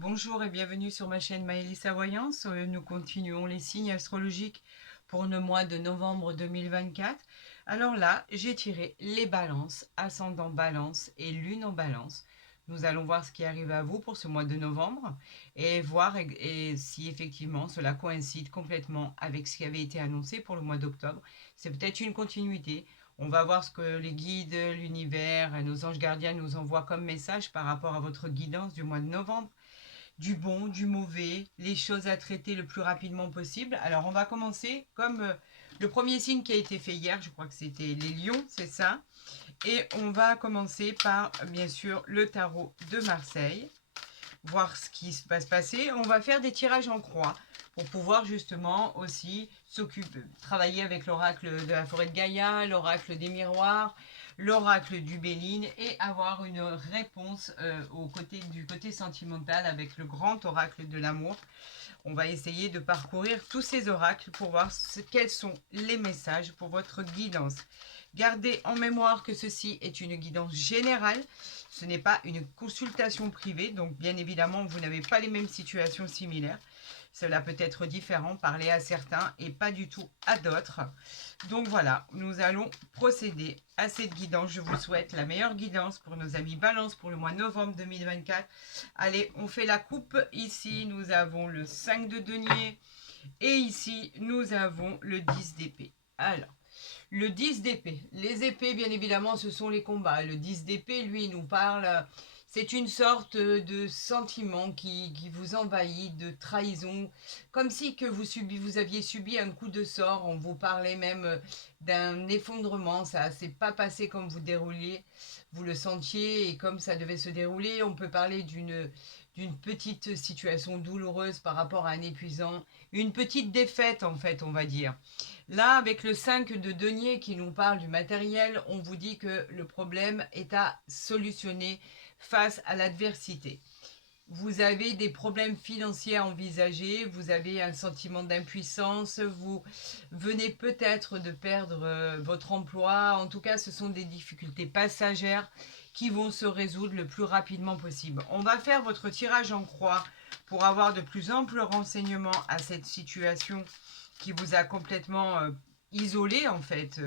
Bonjour et bienvenue sur ma chaîne Maëlys Voyance. Nous continuons les signes astrologiques pour le mois de novembre 2024. Alors là, j'ai tiré les balances, ascendant balance et lune en balance. Nous allons voir ce qui arrive à vous pour ce mois de novembre et voir si effectivement cela coïncide complètement avec ce qui avait été annoncé pour le mois d'octobre. C'est peut-être une continuité. On va voir ce que les guides, l'univers et nos anges gardiens nous envoient comme message par rapport à votre guidance du mois de novembre, du bon, du mauvais, les choses à traiter le plus rapidement possible. Alors on va commencer comme le premier signe qui a été fait hier, je crois que c'était les lions, c'est ça. Et on va commencer par bien sûr le tarot de Marseille, voir ce qui va se passer. On va faire des tirages en croix pour pouvoir justement aussi s'occuper, travailler avec l'oracle de la forêt de Gaïa, l'oracle des miroirs, l'oracle du Béline et avoir une réponse du côté sentimental avec le grand oracle de l'amour. On va essayer de parcourir tous ces oracles pour voir quels sont les messages pour votre guidance. Gardez en mémoire que ceci est une guidance générale. Ce n'est pas une consultation privée, donc bien évidemment, vous n'avez pas les mêmes situations similaires. Cela peut être différent, parler à certains et pas du tout à d'autres. Donc voilà, nous allons procéder à cette guidance. Je vous souhaite la meilleure guidance pour nos amis Balance pour le mois de novembre 2024. Allez, on fait la coupe. Ici, nous avons le 5 de denier et ici, nous avons le 10 d'épée. Alors, le 10 d'épée. Les épées, bien évidemment, ce sont les combats. Le 10 d'épée, lui, nous parle. C'est une sorte de sentiment qui vous envahit, de trahison, comme si que vous aviez subi un coup de sort. On vous parlait même d'un effondrement. Ça s'est pas passé comme vous le sentiez et comme ça devait se dérouler. On peut parler d'une petite situation douloureuse par rapport à un épuisant, une petite défaite en fait, on va dire. Là, avec le 5 de denier qui nous parle du matériel, on vous dit que le problème est à solutionner face à l'adversité. Vous avez des problèmes financiers à envisager, vous avez un sentiment d'impuissance, vous venez peut-être de perdre votre emploi. En tout cas, ce sont des difficultés passagères qui vont se résoudre le plus rapidement possible. On va faire votre tirage en croix pour avoir de plus amples renseignements à cette situation qui vous a complètement isolé en fait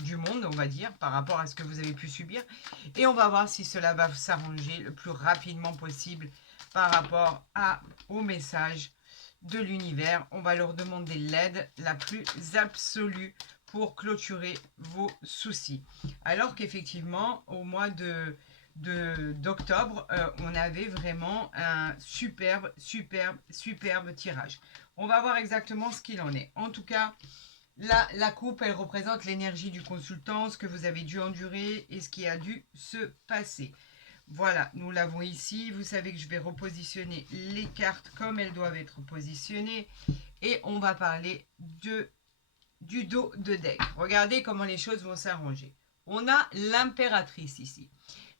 du monde, on va dire, par rapport à ce que vous avez pu subir. Et on va voir si cela va s'arranger le plus rapidement possible par rapport au message de l'univers. On va leur demander l'aide la plus absolue pour clôturer vos soucis. Alors qu'effectivement, au mois d'octobre, on avait vraiment un superbe tirage. On va voir exactement ce qu'il en est. En tout cas, là, la coupe, elle représente l'énergie du consultant, ce que vous avez dû endurer et ce qui a dû se passer. Voilà, nous l'avons ici. Vous savez que je vais repositionner les cartes comme elles doivent être positionnées. Et on va parler du dos de deck. Regardez comment les choses vont s'arranger. On a l'impératrice ici.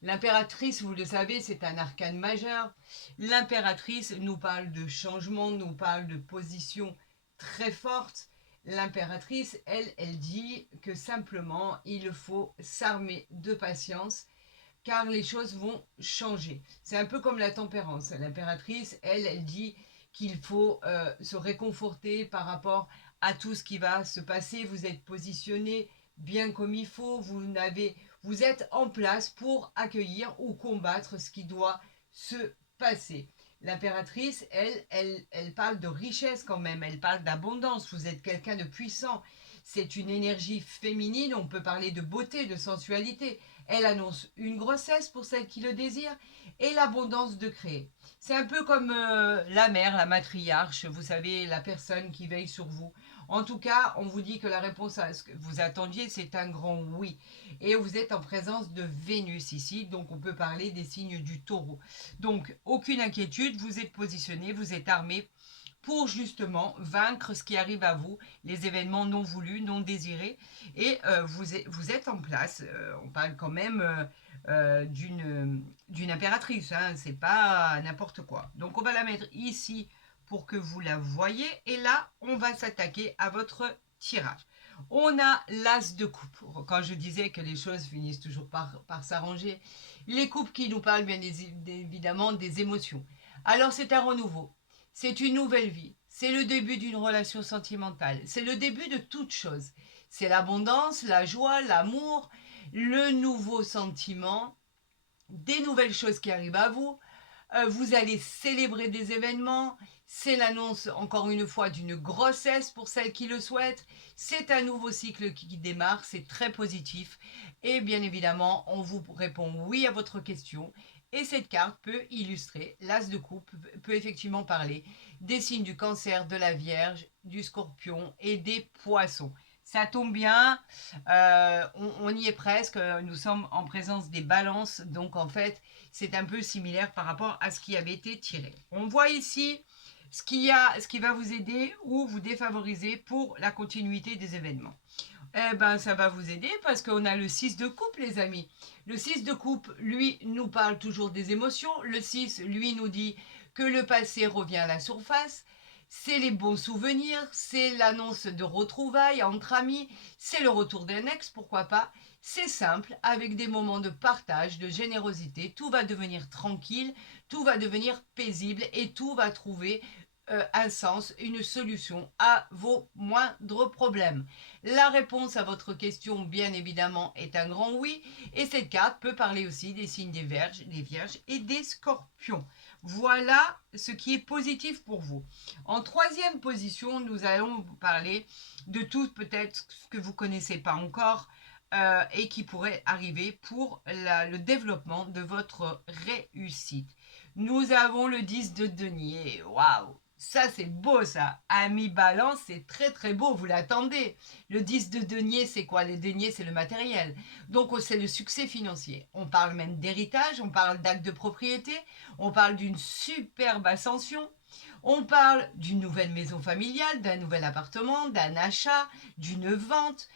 L'impératrice, vous le savez, c'est un arcane majeur. L'impératrice nous parle de changement, nous parle de position très forte. L'impératrice, elle dit que simplement, il faut s'armer de patience car les choses vont changer. C'est un peu comme la tempérance. L'impératrice, elle dit qu'il faut se réconforter par rapport à tout ce qui va se passer. Vous êtes positionné bien comme il faut. Vous êtes en place pour accueillir ou combattre ce qui doit se passer. L'impératrice, elle parle de richesse quand même. Elle parle d'abondance. Vous êtes quelqu'un de puissant. C'est une énergie féminine. On peut parler de beauté, de sensualité. Elle annonce une grossesse pour celle qui le désire et l'abondance de créer. C'est un peu comme la mère, la matriarche, vous savez, la personne qui veille sur vous. En tout cas, on vous dit que la réponse à ce que vous attendiez, c'est un grand oui. Et vous êtes en présence de Vénus ici, donc on peut parler des signes du taureau. Donc, aucune inquiétude, vous êtes positionné, vous êtes armé pour justement vaincre ce qui arrive à vous, les événements non voulus, non désirés, et vous êtes en place. On parle quand même d'une impératrice, hein, c'est pas n'importe quoi. Donc on va la mettre ici pour que vous la voyez, et là on va s'attaquer à votre tirage. On a l'as de coupe. Quand je disais que les choses finissent toujours par s'arranger, les coupes qui nous parlent bien évidemment des émotions. Alors c'est un renouveau, c'est une nouvelle vie, c'est le début d'une relation sentimentale, c'est le début de toute chose. C'est l'abondance, la joie, l'amour, le nouveau sentiment, des nouvelles choses qui arrivent à vous. Vous allez célébrer des événements. C'est l'annonce, encore une fois, d'une grossesse pour celles qui le souhaitent. C'est un nouveau cycle qui démarre. C'est très positif. Et bien évidemment, on vous répond oui à votre question. Et cette carte peut illustrer, l'as de coupe peut effectivement parler des signes du cancer, de la Vierge, du Scorpion et des Poissons. Ça tombe bien, on y est presque, nous sommes en présence des balances, donc en fait, c'est un peu similaire par rapport à ce qui avait été tiré. On voit ici ce qui va vous aider ou vous défavoriser pour la continuité des événements. Eh ben, ça va vous aider parce qu'on a le 6 de coupe, les amis. Le 6 de coupe, lui, nous parle toujours des émotions. Le 6, lui, nous dit que le passé revient à la surface. C'est les bons souvenirs, c'est l'annonce de retrouvailles entre amis, c'est le retour d'un ex, pourquoi pas. C'est simple, avec des moments de partage, de générosité, tout va devenir tranquille, tout va devenir paisible et tout va trouver un sens, une solution à vos moindres problèmes. La réponse à votre question, bien évidemment, est un grand oui. Et cette carte peut parler aussi des signes des vierges et des scorpions. Voilà ce qui est positif pour vous. En troisième position, nous allons vous parler de tout peut-être ce que vous ne connaissez pas encore et qui pourrait arriver pour le développement de votre réussite. Nous avons le 10 de denier. Waouh! Ça, c'est beau, ça. Ami Balance, c'est très, très beau. Vous l'attendez. Le 10 de denier, c'est quoi? Le denier, c'est le matériel. Donc, c'est le succès financier. On parle même d'héritage, on parle d'acte de propriété, on parle d'une superbe ascension, on parle d'une nouvelle maison familiale, d'un nouvel appartement, d'un achat, d'une vente.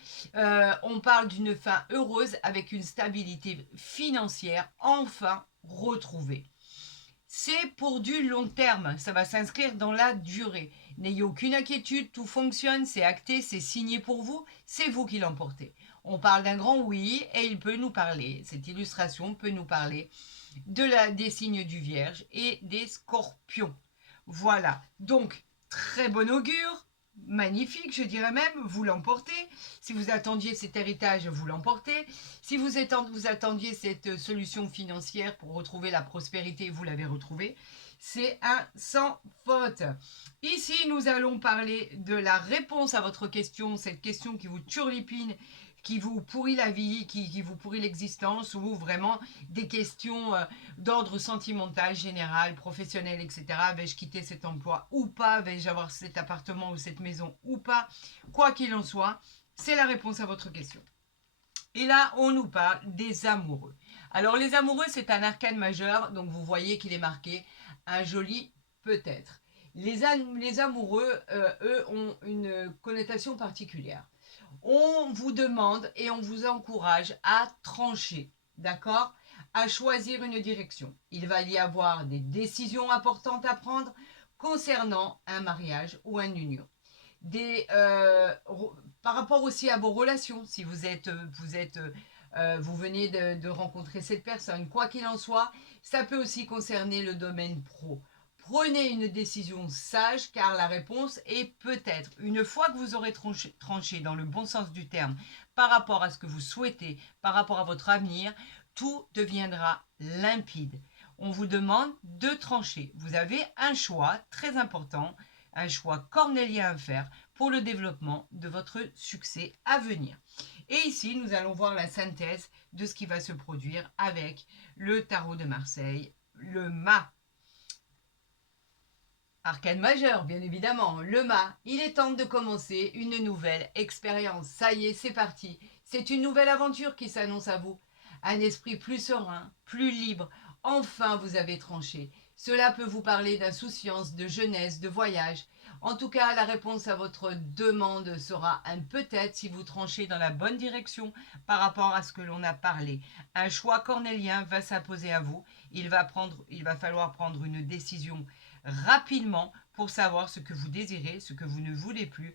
On parle d'une fin heureuse avec une stabilité financière enfin retrouvée. C'est pour du long terme, ça va s'inscrire dans la durée. N'ayez aucune inquiétude, tout fonctionne, c'est acté, c'est signé pour vous, c'est vous qui l'emportez. On parle d'un grand oui et il peut nous parler, cette illustration peut nous parler des signes du Vierge et des Scorpions. Voilà, donc très bon augure, magnifique, je dirais même, vous l'emportez. Si vous attendiez cet héritage, vous l'emportez. Si vous attendiez cette solution financière pour retrouver la prospérité, vous l'avez retrouvée. C'est un sans faute. Ici, nous allons parler de la réponse à votre question, cette question qui vous turlupine, qui vous pourrit la vie, qui vous pourrit l'existence, ou vraiment des questions d'ordre sentimental, général, professionnel, etc. Vais-je quitter cet emploi ou pas? Vais-je avoir cet appartement ou cette maison ou pas? Quoi qu'il en soit, c'est la réponse à votre question. Et là, on nous parle des amoureux. Alors, les amoureux, c'est un arcane majeur, donc vous voyez qu'il est marqué un joli peut-être. Les amoureux, eux, ont une connotation particulière. On vous demande et on vous encourage à trancher, d'accord? À choisir une direction. Il va y avoir des décisions importantes à prendre concernant un mariage ou une union. Par rapport aussi à vos relations, si vous venez de rencontrer cette personne, quoi qu'il en soit, ça peut aussi concerner le domaine pro. Prenez une décision sage car la réponse est peut-être, une fois que vous aurez tranché dans le bon sens du terme par rapport à ce que vous souhaitez, par rapport à votre avenir, tout deviendra limpide. On vous demande de trancher. Vous avez un choix très important, un choix cornélien à faire pour le développement de votre succès à venir. Et ici, nous allons voir la synthèse de ce qui va se produire avec le tarot de Marseille, le mât. Arcane majeur, bien évidemment, le mât. Il est temps de commencer une nouvelle expérience. Ça y est, c'est parti. C'est une nouvelle aventure qui s'annonce à vous. Un esprit plus serein, plus libre. Enfin, vous avez tranché. Cela peut vous parler d'insouciance, de jeunesse, de voyage. En tout cas, la réponse à votre demande sera un peut-être si vous tranchez dans la bonne direction par rapport à ce que l'on a parlé. Un choix cornélien va s'imposer à vous. Il va falloir prendre une décision rapidement pour savoir ce que vous désirez, ce que vous ne voulez plus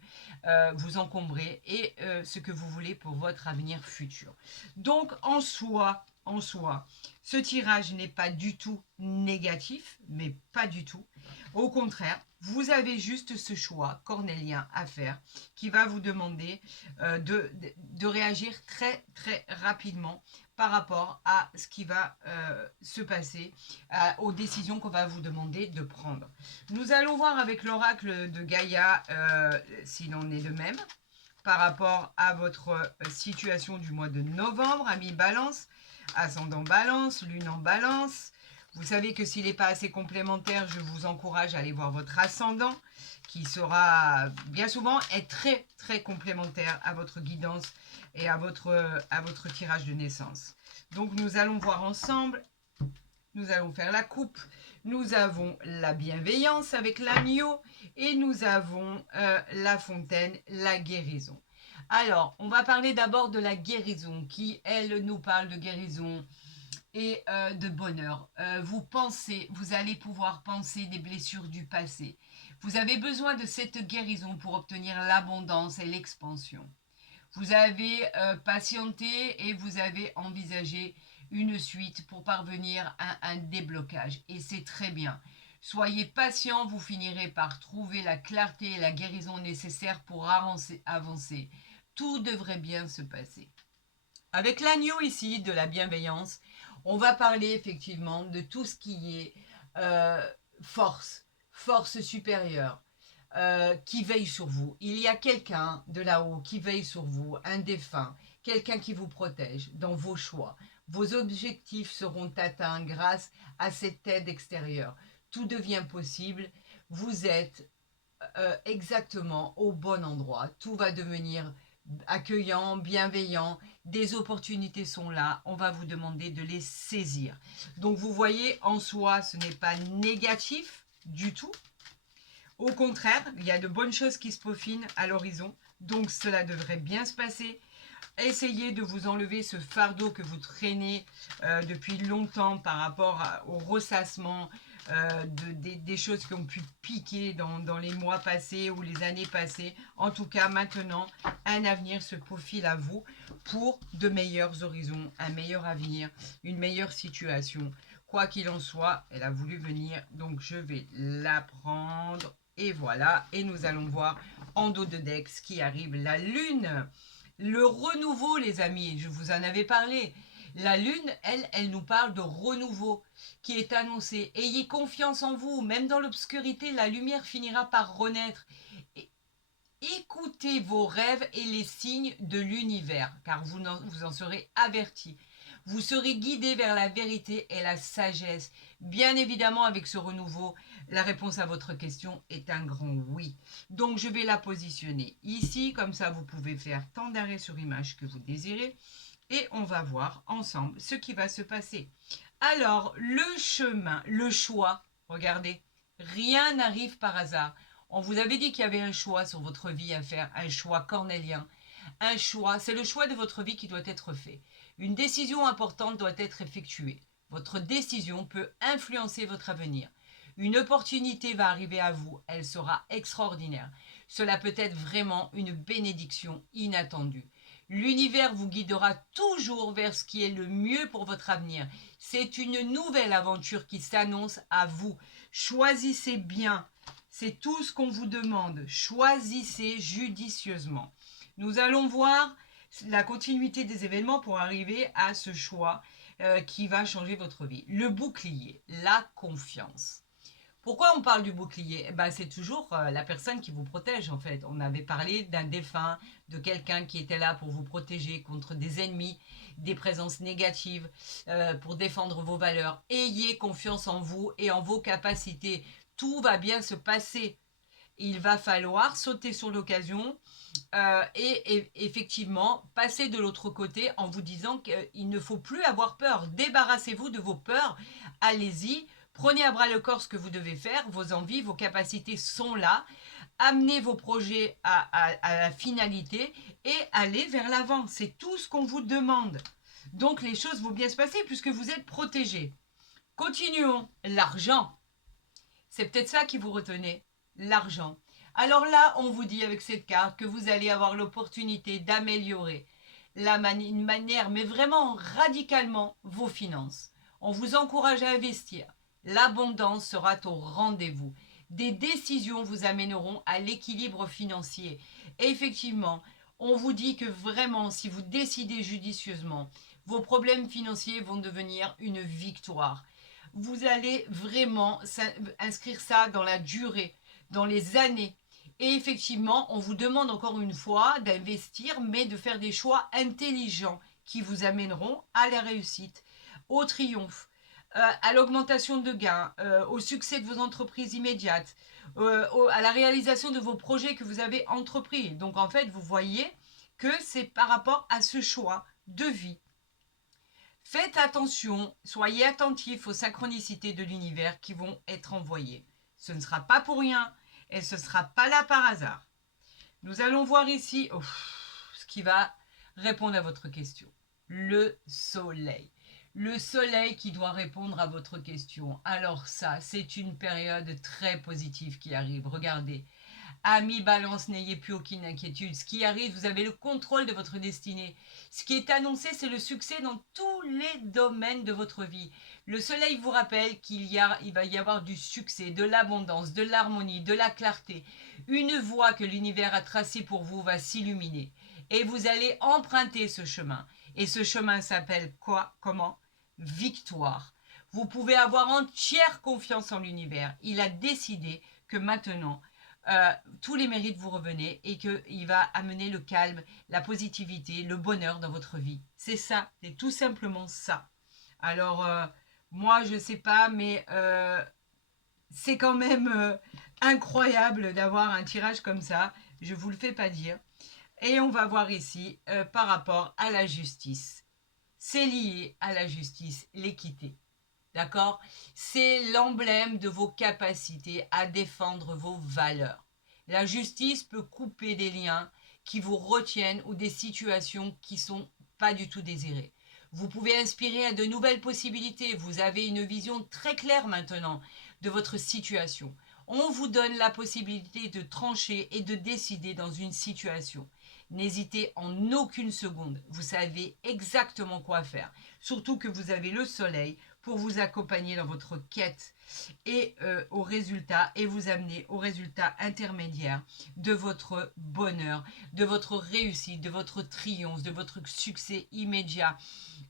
vous encombrer et ce que vous voulez pour votre avenir futur. Donc en soi, en soi, ce tirage n'est pas du tout négatif, mais pas du tout. Au contraire, vous avez juste ce choix cornélien à faire qui va vous demander de réagir très très rapidement par rapport à ce qui va se passer, aux décisions qu'on va vous demander de prendre. Nous allons voir avec l'oracle de Gaïa s'il en est de même par rapport à votre situation du mois de novembre, ami Balance, ascendant Balance, lune en Balance. Vous savez que s'il n'est pas assez complémentaire, je vous encourage à aller voir votre ascendant, qui sera bien souvent est très très complémentaire à votre guidance et à votre tirage de naissance. Donc nous allons voir ensemble, nous allons faire la coupe, nous avons la bienveillance avec l'agneau et nous avons la fontaine, la guérison. Alors, on va parler d'abord de la guérison qui, elle, nous parle de guérison et de bonheur. Vous allez pouvoir penser des blessures du passé. Vous avez besoin de cette guérison pour obtenir l'abondance et l'expansion. Vous avez patienté et vous avez envisagé une suite pour parvenir à un déblocage. Et c'est très bien. Soyez patient, vous finirez par trouver la clarté et la guérison nécessaires pour avancer. Tout devrait bien se passer. Avec l'agneau ici, de la bienveillance, on va parler effectivement de tout ce qui est force supérieure, qui veille sur vous. Il y a quelqu'un de là-haut qui veille sur vous, un défunt, quelqu'un qui vous protège dans vos choix. Vos objectifs seront atteints grâce à cette aide extérieure. Tout devient possible. Vous êtes exactement au bon endroit. Tout va devenir accueillant, bienveillant. Des opportunités sont là. On va vous demander de les saisir. Donc vous voyez, en soi, ce n'est pas négatif du tout. Au contraire, il y a de bonnes choses qui se peaufinent à l'horizon, donc cela devrait bien se passer. Essayez de vous enlever ce fardeau que vous traînez depuis longtemps par rapport au ressassement des choses qui ont pu piquer dans les mois passés ou les années passées. En tout cas, maintenant, un avenir se profile à vous pour de meilleurs horizons, un meilleur avenir, une meilleure situation. Quoi qu'il en soit, elle a voulu venir, donc je vais la prendre. Et voilà, et nous allons voir en dos de Dex qui arrive la lune. Le renouveau, les amis, je vous en avais parlé. La lune, elle nous parle de renouveau qui est annoncé. Ayez confiance en vous, même dans l'obscurité, la lumière finira par renaître. Écoutez vos rêves et les signes de l'univers, car vous en serez avertis. Vous serez guidé vers la vérité et la sagesse. Bien évidemment, avec ce renouveau, la réponse à votre question est un grand oui. Donc, je vais la positionner ici, comme ça, vous pouvez faire tant d'arrêts sur image que vous désirez. Et on va voir ensemble ce qui va se passer. Alors, le chemin, le choix, regardez, rien n'arrive par hasard. On vous avait dit qu'il y avait un choix sur votre vie à faire, un choix cornélien. Un choix, c'est le choix de votre vie qui doit être fait. Une décision importante doit être effectuée. Votre décision peut influencer votre avenir. Une opportunité va arriver à vous, elle sera extraordinaire. Cela peut être vraiment une bénédiction inattendue. L'univers vous guidera toujours vers ce qui est le mieux pour votre avenir. C'est une nouvelle aventure qui s'annonce à vous. Choisissez bien. C'est tout ce qu'on vous demande. Choisissez judicieusement. Nous allons voir la continuité des événements pour arriver à ce choix qui va changer votre vie. Le bouclier, la confiance. Pourquoi on parle du bouclier? C'est toujours la personne qui vous protège en fait. On avait parlé d'un défunt, de quelqu'un qui était là pour vous protéger contre des ennemis, des présences négatives, pour défendre vos valeurs. Ayez confiance en vous et en vos capacités. Tout va bien se passer. Il va falloir sauter sur l'occasion et effectivement passer de l'autre côté en vous disant qu'il ne faut plus avoir peur. Débarrassez-vous de vos peurs. Allez-y. Prenez à bras le corps ce que vous devez faire, vos envies, vos capacités sont là. Amenez vos projets à la finalité et allez vers l'avant. C'est tout ce qu'on vous demande. Donc les choses vont bien se passer puisque vous êtes protégés. Continuons. L'argent. C'est peut-être ça qui vous retenez. L'argent. Alors là, on vous dit avec cette carte que vous allez avoir l'opportunité d'améliorer une manière, mais vraiment radicalement, vos finances. On vous encourage à investir. L'abondance sera au rendez-vous. Des décisions vous amèneront à l'équilibre financier. Et effectivement, on vous dit que vraiment, si vous décidez judicieusement, vos problèmes financiers vont devenir une victoire. Vous allez vraiment inscrire ça dans la durée, dans les années. Et effectivement, on vous demande encore une fois d'investir, mais de faire des choix intelligents qui vous amèneront à la réussite, au triomphe, à l'augmentation de gains, au succès de vos entreprises immédiates, à la réalisation de vos projets que vous avez entrepris. Donc en fait, vous voyez que c'est par rapport à ce choix de vie. Faites attention, soyez attentifs aux synchronicités de l'univers qui vont être envoyées. Ce ne sera pas pour rien et ce ne sera pas là par hasard. Nous allons voir ici ce qui va répondre à votre question. Le soleil. Le soleil qui doit répondre à votre question. Alors ça, c'est une période très positive qui arrive. Regardez. Amis Balance, n'ayez plus aucune inquiétude. Ce qui arrive, vous avez le contrôle de votre destinée. Ce qui est annoncé, c'est le succès dans tous les domaines de votre vie. Le soleil vous rappelle qu'il va y avoir du succès, de l'abondance, de l'harmonie, de la clarté. Une voie que l'univers a tracée pour vous va s'illuminer. Et vous allez emprunter ce chemin. Et ce chemin s'appelle quoi? Comment? Victoire. Vous pouvez avoir entière confiance en l'univers. Il a décidé que maintenant, tous les mérites vous revenaient et qu'il va amener le calme, la positivité, le bonheur dans votre vie. C'est ça, c'est tout simplement ça. Alors, moi, je ne sais pas, mais c'est quand même incroyable d'avoir un tirage comme ça. Je ne vous le fais pas dire. Et on va voir ici par rapport à la justice. C'est lié à la justice, l'équité. D'accord? C'est l'emblème de vos capacités à défendre vos valeurs. La justice peut couper des liens qui vous retiennent ou des situations qui ne sont pas du tout désirées. Vous pouvez inspirer à de nouvelles possibilités. Vous avez une vision très claire maintenant de votre situation. On vous donne la possibilité de trancher et de décider dans une situation. N'hésitez en aucune seconde. Vous savez exactement quoi faire. Surtout que vous avez le soleil pour vous accompagner dans votre quête et au résultat et vous amener au résultat intermédiaire de votre bonheur, de votre réussite, de votre triomphe, de votre succès immédiat,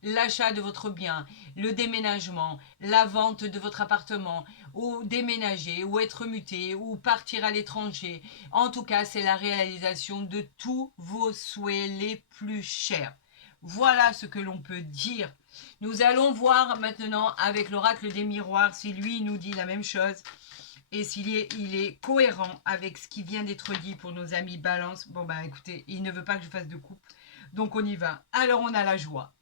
l'achat de votre bien, le déménagement, la vente de votre appartement, ou déménager, ou être muté, ou partir à l'étranger. En tout cas, c'est la réalisation de tous vos souhaits les plus chers. Voilà ce que l'on peut dire. Nous allons voir maintenant avec l'oracle des miroirs si lui nous dit la même chose et s'il est cohérent avec ce qui vient d'être dit pour nos amis Balance. Bon bah écoutez, il ne veut pas que je fasse de coupe, donc on y va. Alors on a la joie.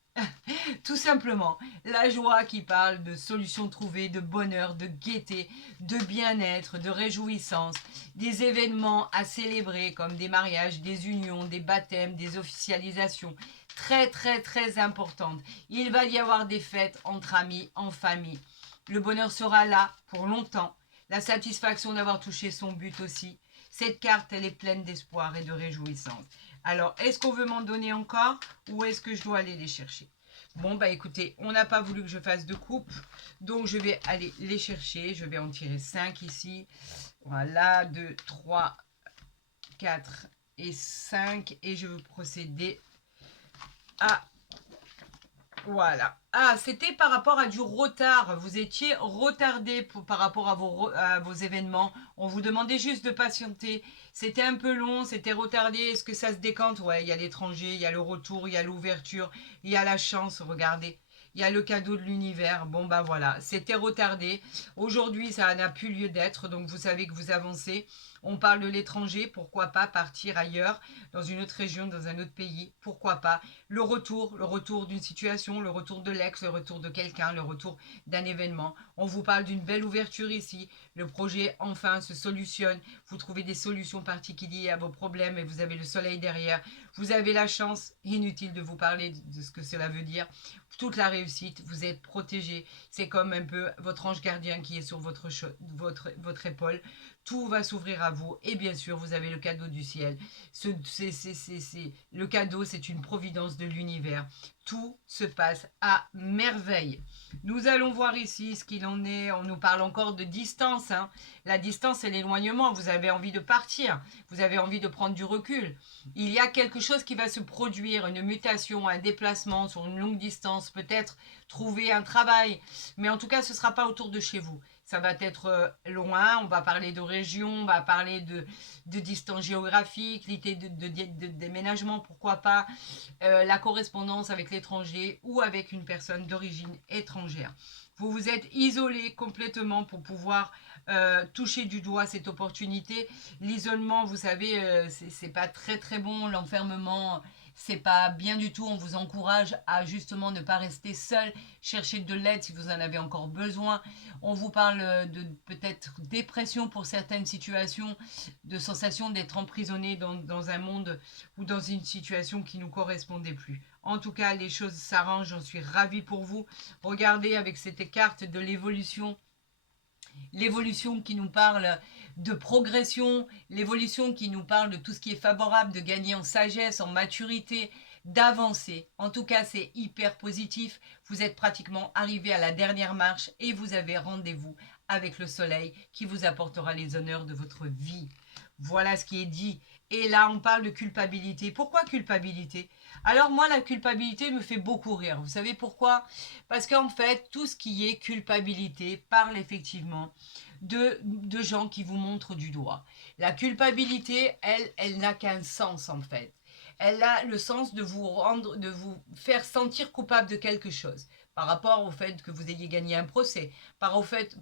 Tout simplement, la joie qui parle de solutions trouvées, de bonheur, de gaieté, de bien-être, de réjouissance, des événements à célébrer comme des mariages, des unions, des baptêmes, des officialisations, très très très importantes. Il va y avoir des fêtes entre amis, en famille. Le bonheur sera là pour longtemps. La satisfaction d'avoir touché son but aussi. Cette carte, elle est pleine d'espoir et de réjouissance. Alors, est-ce qu'on veut m'en donner encore ou est-ce que je dois aller les chercher? Bon, bah écoutez, on n'a pas voulu que je fasse de coupe, donc je vais aller les chercher. Je vais en tirer 5 ici. Voilà, 2, 3, 4 et 5. Et je vais procéder à... Voilà. Ah, c'était par rapport à du retard. Vous étiez retardé par rapport à vos événements. On vous demandait juste de patienter. C'était un peu long, c'était retardé. Est-ce que ça se décante? Ouais, il y a l'étranger, il y a le retour, il y a l'ouverture, il y a la chance, regardez. Il y a le cadeau de l'univers. Bon, ben voilà, c'était retardé. Aujourd'hui, ça n'a plus lieu d'être, donc vous savez que vous avancez. On parle de l'étranger, pourquoi pas partir ailleurs, dans une autre région, dans un autre pays, pourquoi pas. Le retour d'une situation, le retour de l'ex, le retour de quelqu'un, le retour d'un événement. On vous parle d'une belle ouverture ici, le projet enfin se solutionne, vous trouvez des solutions particulières à vos problèmes et vous avez le soleil derrière. Vous avez la chance, inutile de vous parler de ce que cela veut dire, toute la réussite, vous êtes protégé. C'est comme un peu votre ange gardien qui est sur votre épaule. Tout va s'ouvrir à vous et bien sûr, vous avez le cadeau du ciel. Le cadeau, c'est une providence de l'univers. Tout se passe à merveille. Nous allons voir ici ce qu'il en est. On nous parle encore de distance, hein. La distance, c'est l'éloignement. Vous avez envie de partir. Vous avez envie de prendre du recul. Il y a quelque chose qui va se produire, une mutation, un déplacement sur une longue distance, peut-être trouver un travail. Mais en tout cas, ce ne sera pas autour de chez vous. Ça va être loin, on va parler de région, on va parler de distance géographique, l'idée de déménagement, pourquoi pas, la correspondance avec l'étranger ou avec une personne d'origine étrangère. Vous vous êtes isolé complètement pour pouvoir toucher du doigt cette opportunité. L'isolement, vous savez, c'est pas très très bon, l'enfermement, c'est pas bien du tout. On vous encourage à justement ne pas rester seul, chercher de l'aide si vous en avez encore besoin. On vous parle de peut-être dépression pour certaines situations, de sensation d'être emprisonné dans un monde ou dans une situation qui ne nous correspondait plus. En tout cas, les choses s'arrangent, j'en suis ravie pour vous. Regardez avec cette carte de l'évolution qui nous parle de progression, l'évolution qui nous parle de tout ce qui est favorable, de gagner en sagesse, en maturité, d'avancer. En tout cas, c'est hyper positif. Vous êtes pratiquement arrivé à la dernière marche et vous avez rendez-vous avec le soleil qui vous apportera les honneurs de votre vie. Voilà ce qui est dit. Et là, on parle de culpabilité. Pourquoi culpabilité? Alors moi, la culpabilité me fait beaucoup rire. Vous savez pourquoi? Parce qu'en fait, tout ce qui est culpabilité parle effectivement de gens qui vous montrent du doigt. La culpabilité, elle n'a qu'un sens en fait. Elle a le sens de vous faire sentir coupable de quelque chose par rapport au fait que vous ayez gagné un procès, par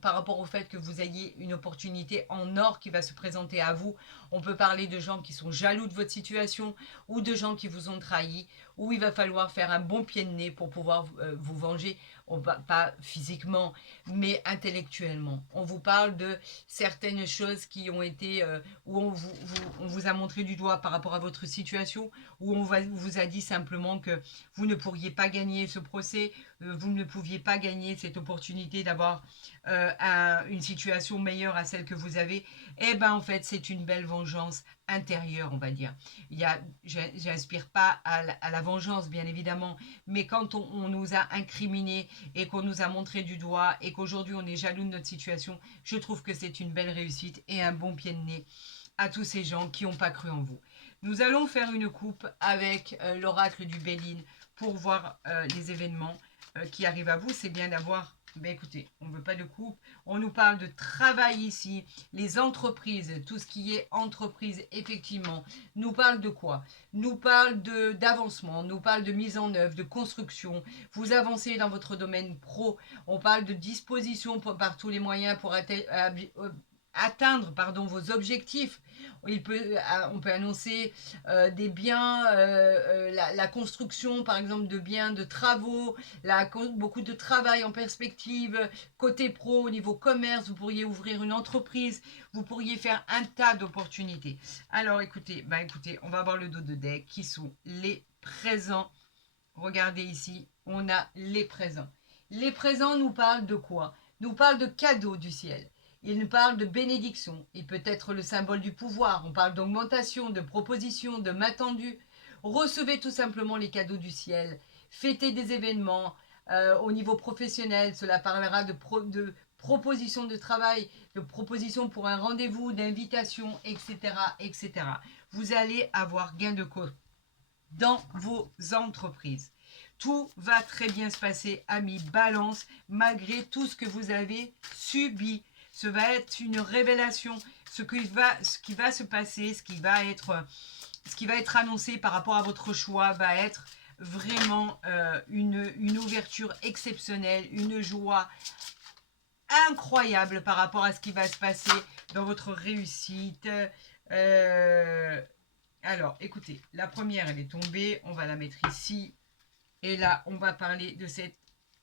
rapport au fait que vous ayez une opportunité en or qui va se présenter à vous. On peut parler de gens qui sont jaloux de votre situation ou de gens qui vous ont trahi, où il va falloir faire un bon pied de nez pour pouvoir vous venger, pas physiquement, mais intellectuellement. On vous parle de certaines choses qui ont été, où on vous a montré du doigt par rapport à votre situation, où vous a dit simplement que vous ne pourriez pas gagner ce procès, vous ne pouviez pas gagner cette opportunité d'avoir une situation meilleure à celle que vous avez. Eh bien, en fait, c'est une belle vengeance intérieure, on va dire. J'inspire pas à la vengeance, bien évidemment, mais quand on nous a incriminés et qu'on nous a montré du doigt et qu'aujourd'hui on est jaloux de notre situation, je trouve que c'est une belle réussite et un bon pied de nez à tous ces gens qui n'ont pas cru en vous. Nous allons faire une coupe avec l'oracle du Béline pour voir les événements qui arrivent à vous. C'est bien d'avoir... Ben écoutez, on ne veut pas de coupe. On nous parle de travail ici, les entreprises, tout ce qui est entreprise, effectivement, nous parle de quoi? Nous parle d'avancement, nous parle de mise en œuvre, de construction. Vous avancez dans votre domaine pro. On parle de disposition par tous les moyens pour atteindre vos objectifs. On peut annoncer des biens, la construction par exemple de biens, de travaux, beaucoup de travail en perspective, côté pro, au niveau commerce, vous pourriez ouvrir une entreprise, vous pourriez faire un tas d'opportunités. Alors écoutez, on va voir le dos de deck qui sont les présents. Regardez ici, on a les présents. Les présents nous parlent de quoi? Nous parlent de cadeaux du ciel. Il nous parle de bénédiction. Il peut être le symbole du pouvoir. On parle d'augmentation, de proposition, de main tendue. Recevez tout simplement les cadeaux du ciel. Fêtez des événements. Au niveau professionnel, cela parlera de proposition de travail, de proposition pour un rendez-vous, d'invitation, etc., etc. Vous allez avoir gain de cause dans vos entreprises. Tout va très bien se passer, amis Balance, malgré tout ce que vous avez subi. Ce va être une révélation. Ce qui va se passer, ce qui va être annoncé par rapport à votre choix va être vraiment une ouverture exceptionnelle, une joie incroyable par rapport à ce qui va se passer dans votre réussite. Alors, écoutez, la première, elle est tombée. On va la mettre ici. Et là, on va parler de cette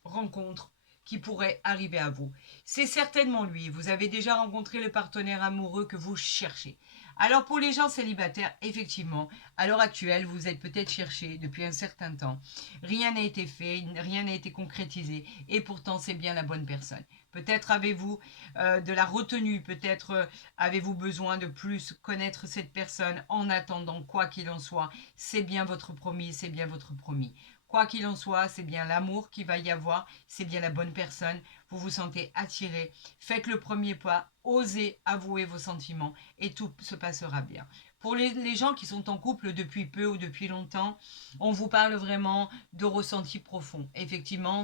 rencontre qui pourrait arriver à vous. C'est certainement lui. Vous avez déjà rencontré le partenaire amoureux que vous cherchez. Alors pour les gens célibataires, effectivement, à l'heure actuelle, vous êtes peut-être cherché depuis un certain temps. Rien n'a été fait, rien n'a été concrétisé, et pourtant c'est bien la bonne personne. Peut-être avez-vous de la retenue, peut-être avez-vous besoin de plus connaître cette personne en attendant, quoi qu'il en soit, c'est bien votre promis, c'est bien votre promis. Quoi qu'il en soit, c'est bien l'amour qu'il va y avoir, c'est bien la bonne personne, vous vous sentez attiré, faites le premier pas, osez avouer vos sentiments et tout se passera bien. Pour les gens qui sont en couple depuis peu ou depuis longtemps, on vous parle vraiment de ressentis profonds. Effectivement,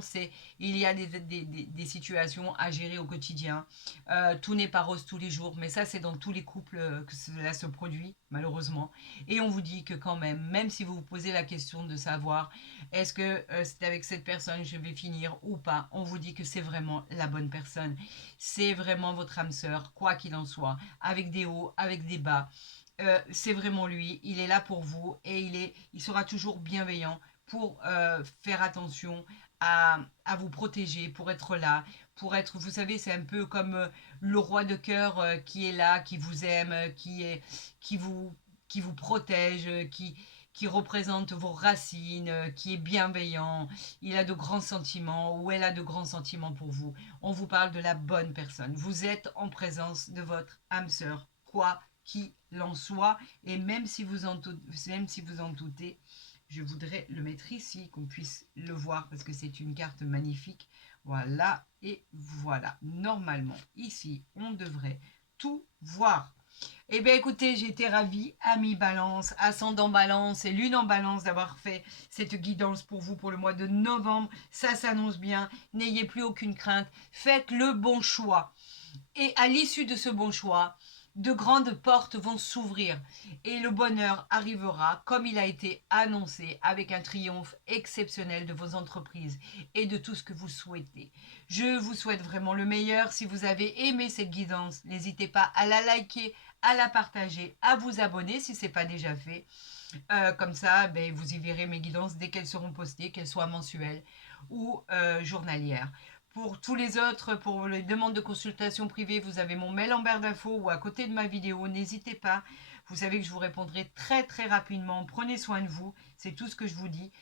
il y a des situations à gérer au quotidien. Tout n'est pas rose tous les jours, mais ça c'est dans tous les couples que cela se produit, malheureusement. Et on vous dit que quand même si vous vous posez la question de savoir est-ce que c'est avec cette personne que je vais finir ou pas, on vous dit que c'est vraiment la bonne personne. C'est vraiment votre âme sœur, quoi qu'il en soit, avec des hauts, avec des bas. C'est vraiment lui, il est là pour vous et il sera toujours bienveillant pour faire attention à vous protéger, pour être là, pour être, vous savez, c'est un peu comme le roi de cœur qui est là, qui vous aime, qui vous, qui vous protège, qui représente vos racines, qui est bienveillant, il a de grands sentiments ou elle a de grands sentiments pour vous. On vous parle de la bonne personne. Vous êtes en présence de votre âme sœur, quoi qu'il en soit, et même si vous en doutez, je voudrais le mettre ici, qu'on puisse le voir, parce que c'est une carte magnifique. Voilà, et voilà. Normalement, ici, on devrait tout voir. Eh bien, écoutez, j'ai été ravie, ami Balance, ascendant Balance et lune en Balance, d'avoir fait cette guidance pour vous pour le mois de novembre. Ça s'annonce bien. N'ayez plus aucune crainte. Faites le bon choix. Et à l'issue de ce bon choix, de grandes portes vont s'ouvrir et le bonheur arrivera comme il a été annoncé avec un triomphe exceptionnel de vos entreprises et de tout ce que vous souhaitez. Je vous souhaite vraiment le meilleur. Si vous avez aimé cette guidance, n'hésitez pas à la liker, à la partager, à vous abonner si ce n'est pas déjà fait. Comme ça, ben, vous y verrez mes guidances dès qu'elles seront postées, qu'elles soient mensuelles ou journalières. Pour tous les autres, pour les demandes de consultation privée, vous avez mon mail en barre d'infos ou à côté de ma vidéo. N'hésitez pas. Vous savez que je vous répondrai très très rapidement. Prenez soin de vous. C'est tout ce que je vous dis.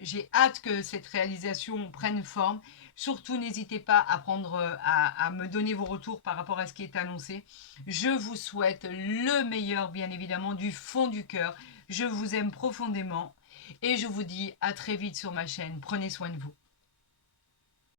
J'ai hâte que cette réalisation prenne forme. Surtout, n'hésitez pas à à me donner vos retours par rapport à ce qui est annoncé. Je vous souhaite le meilleur, bien évidemment, du fond du cœur. Je vous aime profondément et je vous dis à très vite sur ma chaîne. Prenez soin de vous.